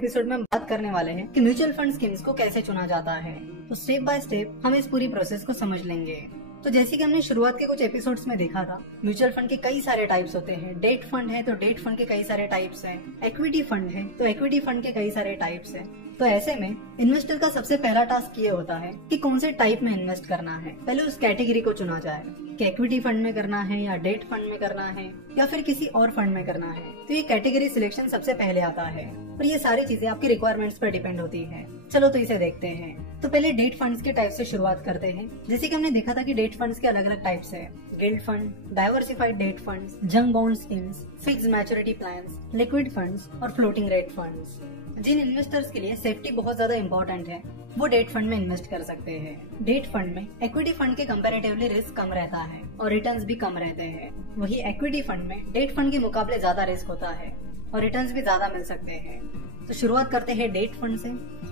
Episode में हम बात करने वाले हैं कि म्यूचुअल फंड स्कीम्स को कैसे चुना जाता है। तो स्टेप बाय स्टेप हम इस पूरी प्रोसेस को समझ लेंगे। तो जैसे कि हमने शुरुआत के कुछ एपिसोड्स में देखा था, म्यूचुअल फंड के कई सारे टाइप्स होते हैं। डेट फंड है तो डेट फंड के कई सारे टाइप्स हैं। इक्विटी फंड है तो इक्विटी फंड के कई सारे टाइप्स हैं। तो ऐसे में इन्वेस्टर का सबसे पहला टास्क ये होता है कि कौन से टाइप में इन्वेस्ट करना है। पहले उस कैटेगरी को चुना जाए कि इक्विटी फंड में करना है या डेट फंड में करना है या फिर किसी और फंड में करना है। तो ये कैटेगरी सिलेक्शन सबसे पहले आता है और ये सारी चीजें आपकी रिक्वायरमेंट्स पर डिपेंड होती है। चलो तो इसे देखते हैं। तो पहले डेट फंड्स के टाइप से शुरुआत करते हैं। जैसे कि हमने देखा था कि डेट फंड्स के अलग अलग टाइप्स है। Gilt fund, diversified debt funds, junk bond schemes, fixed maturity plans, liquid funds और फ्लोटिंग रेट फंड्स। जिन इन्वेस्टर्स के लिए सेफ्टी बहुत ज्यादा इंपॉर्टेंट है वो डेट फंड में इन्वेस्ट कर सकते हैं। डेट फंड में इक्विटी फंड के कंपैरेटिवली रिस्क कम रहता है और रिटर्न्स भी कम रहते हैं। वही इक्विटी फंड में डेट फंड के मुकाबले ज्यादा रिस्क होता है और रिटर्न्स भी ज्यादा मिल सकते हैं। तो शुरुआत करते हैं डेट फंड से।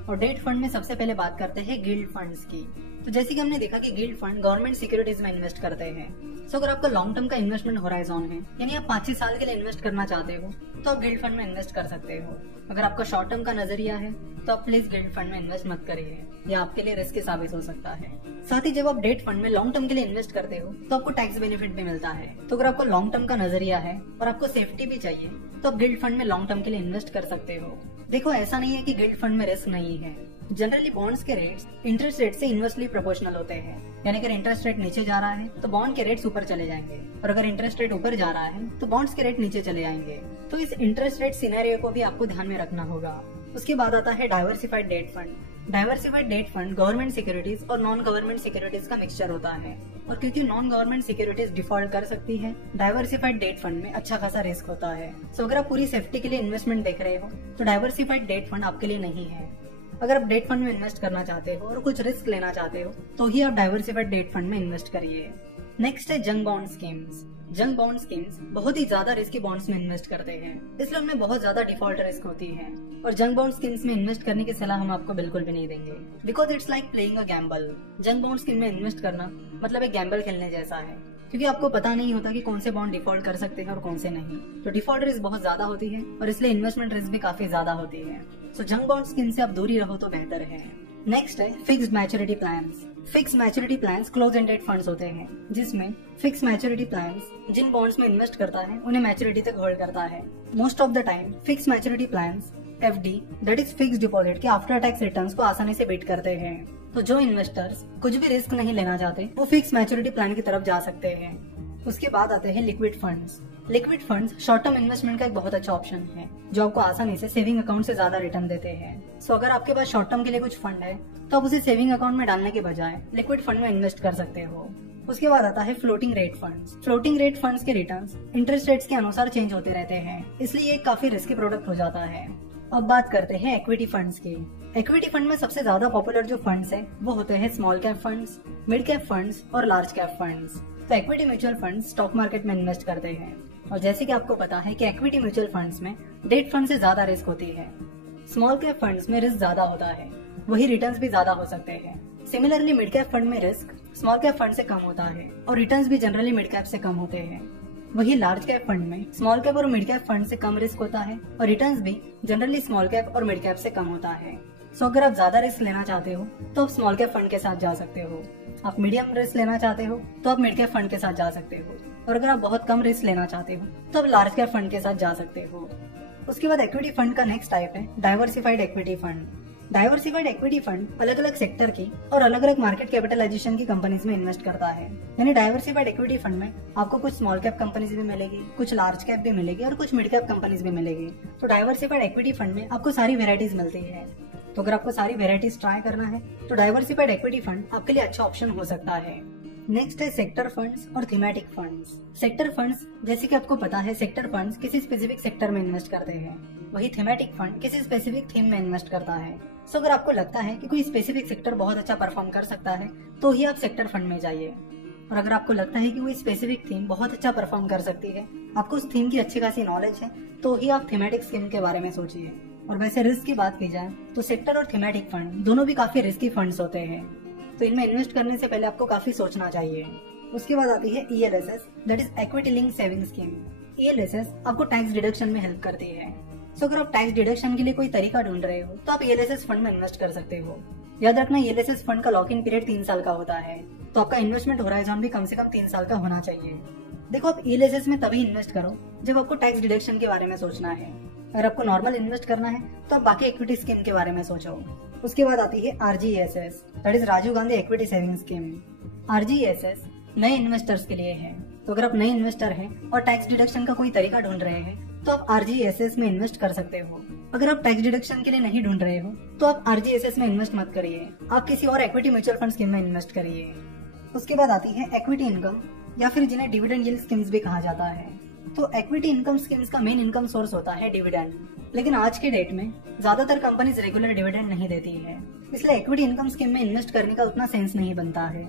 और डेट फंड में सबसे पहले बात करते हैं गिल्ड फंड्स की। तो जैसे कि हमने देखा कि गिल्ड फंड गवर्नमेंट सिक्योरिटीज में इन्वेस्ट करते हैं। तो अगर आपका लॉन्ग टर्म का इन्वेस्टमेंट होराइजन है, यानी आप 5-6 साल के लिए इन्वेस्ट करना चाहते हो, तो आप गिल्ड फंड में इन्वेस्ट कर सकते हो। अगर आपका शॉर्ट टर्म का नजरिया है तो आप प्लीज गिल्ड फंड में इन्वेस्ट मत करिए, यह आपके लिए रिस्की साबित हो सकता है। साथ ही जब आप डेट फंड में लॉन्ग टर्म के लिए इन्वेस्ट करते हो तो आपको टैक्स बेनिफिट भी मिलता है। तो अगर आपको लॉन्ग टर्म का नजरिया है और आपको सेफ्टी भी चाहिए तो आप गिल्ड फंड में लॉन्ग टर्म के लिए इन्वेस्ट कर सकते हो। देखो, ऐसा नहीं है कि गिल्ड फंड में रिस्क नहीं है। जनरली बॉन्ड्स के रेट्स इंटरेस्ट रेट से इनवर्सली प्रोपोर्शनल होते हैं, यानी अगर इंटरेस्ट रेट नीचे जा रहा है तो बॉन्ड के रेट्स ऊपर चले जाएंगे और अगर इंटरेस्ट रेट ऊपर जा रहा है तो बॉन्ड्स के रेट नीचे चले जाएंगे। तो इस इंटरेस्ट रेट सिनेरियो को भी आपको ध्यान में रखना होगा। उसके बाद आता है diversified debt fund. Diversified debt fund government securities और नॉन गवर्नमेंट सिक्योरिटीज का मिक्सचर होता है और क्योंकि नॉन गवर्नमेंट सिक्योरिटीज डिफॉल्ट कर सकती है, डाइवर्सिफाइड डेट फंड में अच्छा खासा रिस्क होता है। सो अगर आप पूरी सेफ्टी के लिए इन्वेस्टमेंट देख रहे हो तो डाइवर्सिफाइड डेट फंड आपके लिए नहीं है। अगर आप डेट फंड में इन्वेस्ट करना चाहते हो और कुछ रिस्क लेना चाहते हो तो ही आप डाइवर्सिफाइड डेट फंड में इन्वेस्ट करिए। नेक्स्ट है जंग बॉन्ड स्कीम्स। जंग बॉन्ड स्कीम्स बहुत ही ज्यादा रिस्की बॉन्ड्स में इन्वेस्ट करते हैं, इसलिए उनमें बहुत ज्यादा डिफॉल्ट रिस्क होती है और जंग बॉन्ड स्कीम्स में इन्वेस्ट करने की सलाह हम आपको बिल्कुल भी नहीं देंगे, because it's like playing a gamble. जंग बॉन्ड स्कीम में इन्वेस्ट करना मतलब एक गैम्बल खेलने जैसा है, क्योंकि आपको पता नहीं होता कि कौन से बॉन्ड डिफॉल्ट कर सकते हैं और कौन से नहीं। तो डिफॉल्ट रिस्क बहुत ज्यादा होती है और इसलिए इन्वेस्टमेंट रिस्क भी काफी ज्यादा होती है। सो जंग बॉन्ड स्कीम से आप दूरी रहो तो बेहतर है। नेक्स्ट है fixed maturity plans. Fixed maturity plans close ended funds होते हैं, जिसमें फिक्स्ड मैच्योरिटी प्लान्स जिन बॉन्ड्स में इन्वेस्ट करता है उन्हें मैच्योरिटी तक होल्ड करता है। Most of the time fixed maturity plans FD that is fixed deposit के आफ्टर टैक्स रिटर्न्स को आसानी से बीट करते हैं। तो जो इन्वेस्टर्स कुछ भी रिस्क नहीं लेना चाहते वो फिक्स्ड मैच्योरिटी प्लान की तरफ जा सकते हैं। उसके बाद आते हैं liquid funds. Liquid funds short term investment का एक बहुत अच्छा ऑप्शन है जो आपको आसानी से सेविंग अकाउंट से ज्यादा रिटर्न देते हैं। सो अगर आपके पास शॉर्ट टर्म के लिए कुछ फंड है तो आप उसे सेविंग अकाउंट में डालने के बजाय लिक्विड फंड में इन्वेस्ट कर सकते हो। उसके बाद आता है floating rate funds. Floating rate funds के रिटर्न्स इंटरेस्ट रेट्स के अनुसार चेंज होते रहते हैं, इसलिए एक काफी रिस्की प्रोडक्ट हो जाता है। अब बात करते हैं इक्विटी फंड्स की। इक्विटी फंड में सबसे ज्यादा पॉपुलर जो फंड्स है वो होते हैं small cap funds, mid cap funds और लार्ज कैप फंड्स। तो equity mutual funds stock market में इन्वेस्ट करते हैं और जैसे कि आपको पता है कि इक्विटी म्यूचुअल फंड्स में डेट फंड से ज्यादा रिस्क होती है। स्मॉल कैप फंड्स में रिस्क ज्यादा होता है, वही रिटर्न्स भी ज्यादा हो सकते हैं। सिमिलरली मिड कैप फंड में रिस्क स्मॉल कैप फंड से कम होता है और रिटर्न्स भी जनरली मिड कैप से कम होते हैं। वही लार्ज कैप फंड में स्मॉल कैप और मिड कैप फंड से कम रिस्क होता है और रिटर्न्स भी जनरली स्मॉल कैप और मिड कैप से कम होता है। सो अगर आप ज्यादा रिस्क लेना चाहते हो तो आप स्मॉल कैप फंड के साथ जा सकते हो। आप मीडियम रिस्क लेना चाहते हो तो आप मिड कैप फंड के साथ जा सकते हो और अगर आप बहुत कम रिस्क लेना चाहते हो तो आप लार्ज कैप फंड के साथ जा सकते हो। उसके बाद इक्विटी फंड का नेक्स्ट टाइप है diversified equity fund. Diversified equity fund अलग अलग सेक्टर की और अलग अलग मार्केट कैपिटलाइजेशन की कंपनीज में इन्वेस्ट करता है। यानी डाइवर्सिफाइड इक्विटी फंड में आपको कुछ स्मॉल कैप कंपनीज भी मिलेगी, कुछ लार्ज कैप भी मिलेगी और कुछ मिड कैप कंपनीज भी मिलेगी। तो डाइवर्सिफाइड इक्विटी फंड में आपको सारी वेराइटीज मिलती है। तो अगर आपको सारी वेराइटीज ट्राई करना है तो डाइवर्सिफाइड इक्विटी फंड आपके लिए अच्छा ऑप्शन हो सकता है। नेक्स्ट है सेक्टर फंड्स और थीमेटिक फंड्स। सेक्टर फंड्स जैसे कि आपको पता है सेक्टर फंड्स किसी स्पेसिफिक सेक्टर में इन्वेस्ट करते हैं, वही थीमेटिक फंड किसी स्पेसिफिक थीम में इन्वेस्ट करता है। सो अगर आपको लगता है कि कोई स्पेसिफिक सेक्टर बहुत अच्छा परफॉर्म कर सकता है तो ही आप सेक्टर फंड में जाइए, और अगर आपको लगता है कि कोई स्पेसिफिक थीम बहुत अच्छा परफॉर्म कर सकती है, आपको उस थीम की अच्छी खासी नॉलेज है, तो ही आप थीमेटिक स्कीम के बारे में सोचिए। और वैसे रिस्क की बात की जाए तो सेक्टर और थीमेटिक फंड दोनों भी काफी रिस्की फंड्स होते हैं, तो इनमें इन्वेस्ट करने से पहले आपको काफी सोचना चाहिए। उसके बाद आती है ELSS that is equity linked saving scheme. ELSS आपको टैक्स डिडक्शन में हेल्प करती है। सो अगर आप टैक्स डिडक्शन के लिए कोई तरीका ढूंढ रहे हो तो आप ELSS फंड में इन्वेस्ट कर सकते हो। याद रखना ELSS फंड का लॉक इन पीरियड 3 साल का होता है, तो आपका इन्वेस्टमेंट होराइजन भी कम से कम 3 साल का होना चाहिए। देखो, आप ELSS में तभी इन्वेस्ट करो जब आपको टैक्स डिडक्शन के बारे में सोचना है। अगर आपको नॉर्मल इन्वेस्ट करना है तो आप बाकी इक्विटी स्कीम के बारे में सोचो। उसके बाद आती है RGSS, that is Rajiv Gandhi equity saving scheme. RGSS नए इन्वेस्टर्स के लिए है, तो अगर आप नए इन्वेस्टर हैं और टैक्स डिडक्शन का कोई तरीका ढूंढ रहे हैं तो आप RGSS में इन्वेस्ट कर सकते हो। अगर आप टैक्स डिडक्शन के लिए नहीं ढूंढ रहे हो तो आप RGSS में इन्वेस्ट मत करिए, आप किसी और इक्विटी म्यूचुअल फंड स्कीम में इन्वेस्ट करिए। उसके बाद आती है इक्विटी इनकम, या फिर जिन्हें डिविडेंड यील्ड स्कीम्स भी कहा जाता है। तो इक्विटी इनकम स्कीम्स का मेन इनकम सोर्स होता है डिविडेंड, लेकिन आज के डेट में ज्यादातर कंपनीज रेगुलर डिविडेंड नहीं देती है, इसलिए इक्विटी इनकम स्कीम में इन्वेस्ट करने का उतना सेंस नहीं बनता है।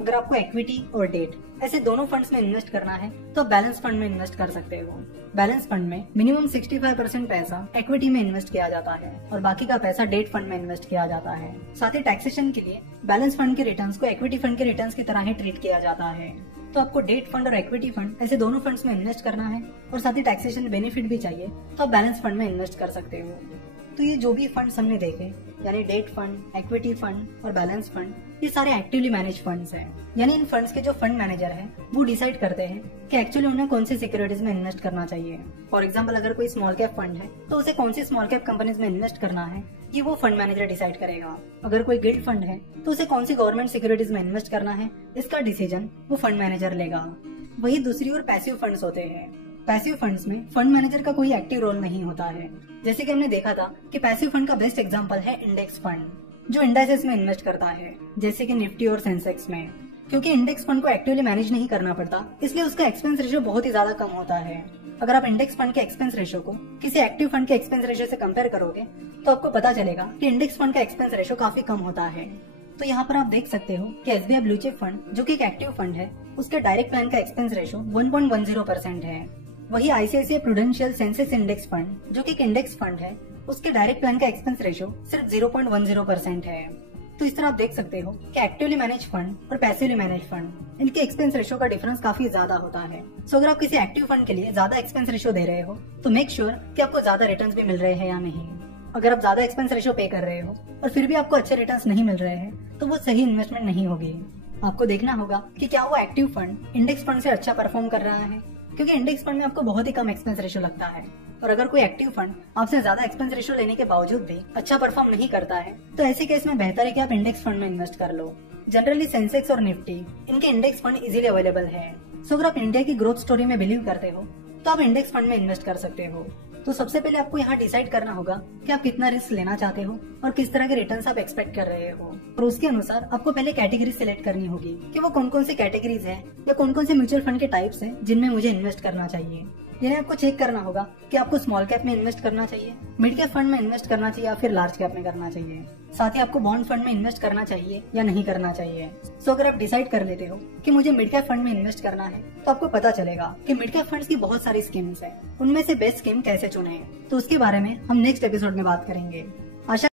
अगर आपको इक्विटी और डेट ऐसे दोनों फंड्स में इन्वेस्ट करना है तो आप बैलेंस फंड में इन्वेस्ट कर सकते हो। बैलेंस फंड में मिनिमम 65% पैसा इक्विटी में इन्वेस्ट किया जाता है और बाकी का पैसा डेट फंड में इन्वेस्ट किया जाता है। साथ ही टैक्सेशन के लिए बैलेंस फंड के रिटर्न्स को इक्विटी फंड के रिटर्न्स की तरह ही ट्रीट किया जाता है। तो आपको डेट फंड और इक्विटी फंड ऐसे दोनों फंड्स में इन्वेस्ट करना है और साथ ही टैक्सेशन बेनिफिट भी चाहिए तो आप बैलेंस फंड में इन्वेस्ट कर सकते हो। तो ये जो भी फंड्स हमने देखे, यानी डेट फंड, इक्विटी फंड और बैलेंस फंड, ये सारे एक्टिवली मैनेज फंड्स हैं। यानी इन फंड्स के जो फंड मैनेजर हैं वो डिसाइड करते हैं कि एक्चुअली उन्हें कौन सी सिक्योरिटीज में इन्वेस्ट करना चाहिए। फॉर एग्जांपल, अगर कोई स्मॉल कैप फंड है तो उसे कौन सी स्मॉल कैप कंपनीज में इन्वेस्ट करना है ये वो फंड मैनेजर डिसाइड करेगा। अगर कोई गिल्ड फंड है तो उसे कौन सी गवर्नमेंट सिक्योरिटीज में इन्वेस्ट करना है इसका डिसीजन वो फंड मैनेजर लेगा। वही दूसरी ओर पैसिव फंड्स होते हैं। पैसिव फंड्स में फंड मैनेजर का कोई एक्टिव रोल नहीं होता है। जैसे कि हमने देखा था कि पैसिव फंड का बेस्ट एग्जांपल है इंडेक्स फंड, जो इंडेक्सेस में इन्वेस्ट करता है, जैसे कि निफ्टी और सेंसेक्स में। क्योंकि इंडेक्स फंड को एक्टिवली मैनेज नहीं करना पड़ता, इसलिए उसका एक्सपेंस रेशियो बहुत ही ज्यादा कम होता है। अगर आप इंडेक्स फंड के एक्सपेंस रेशियो को किसी एक्टिव फंड के एक्सपेंस रेशियो से कंपेयर करोगे तो आपको पता चलेगा कि इंडेक्स फंड का एक्सपेंस रेशियो काफी कम होता है। तो यहाँ पर आप देख सकते हो कि SBI ब्लू चिप फंड, जो कि एक एक्टिव फंड है, उसके डायरेक्ट प्लान का एक्सपेंस रेशियो 1.10% है। वही ICICI prudential Sensex index fund, जो कि एक इंडेक्स फंड है, उसके डायरेक्ट प्लान का एक्सपेंस रेशियो सिर्फ 0.10% है। तो इस तरह आप देख सकते हो कि एक्टिवली मैनेज फंड और पैसिवली मैनेज फंड, इनके एक्सपेंस रेशियो का डिफरेंस काफी ज्यादा होता है। सो अगर आप किसी एक्टिव फंड के लिए ज्यादा एक्सपेंस रेशियो दे रहे हो तो मेक श्योर कि आपको ज्यादा रिटर्न्स भी मिल रहे हैं या नहीं। अगर आप ज्यादा एक्सपेंस रेशियो पे कर रहे हो और फिर भी आपको अच्छे रिटर्न्स नहीं मिल रहे हैं तो वो सही इन्वेस्टमेंट नहीं होगी। आपको देखना होगा कि क्या वो एक्टिव फंड इंडेक्स फंड से अच्छा परफॉर्म कर रहा है, क्योंकि इंडेक्स फंड में आपको बहुत ही कम एक्सपेंस रेशियो लगता है। और अगर कोई एक्टिव फंड आपसे ज्यादा एक्सपेंस रेशियो लेने के बावजूद भी अच्छा परफॉर्म नहीं करता है तो ऐसे केस में बेहतर है कि आप इंडेक्स फंड में इन्वेस्ट कर लो। जनरली सेंसेक्स और निफ्टी, इनके इंडेक्स फंड इजीली अवेलेबल है। सो अगर आप इंडिया की ग्रोथ स्टोरी में बिलीव करते हो तो आप इंडेक्स फंड में इन्वेस्ट कर सकते हो। तो सबसे पहले आपको यहाँ डिसाइड करना होगा कि आप कितना रिस्क लेना चाहते हो और किस तरह के रिटर्न्स आप एक्सपेक्ट कर रहे हो, और उसके अनुसार आपको पहले कैटेगरी सिलेक्ट करनी होगी कि वो कौन कौन सी कैटेगरीज है या कौन कौन से म्यूचुअल फंड के टाइप्स हैं जिनमें मुझे इन्वेस्ट करना चाहिए। यानी आपको चेक करना होगा कि आपको स्मॉल कैप में इन्वेस्ट करना चाहिए, मिड कैप फंड में इन्वेस्ट करना चाहिए या फिर लार्ज कैप में करना चाहिए। साथ ही आपको बॉन्ड फंड में इन्वेस्ट करना चाहिए या नहीं करना चाहिए। सो अगर आप डिसाइड कर लेते हो कि मुझे मिड कैप फंड में इन्वेस्ट करना है तो आपको पता चलेगा कि मिड कैप फंड्स की बहुत सारी स्कीम्स हैं, उनमें से बेस्ट स्कीम कैसे चुने, तो उसके बारे में हम नेक्स्ट एपिसोड में बात करेंगे। आशा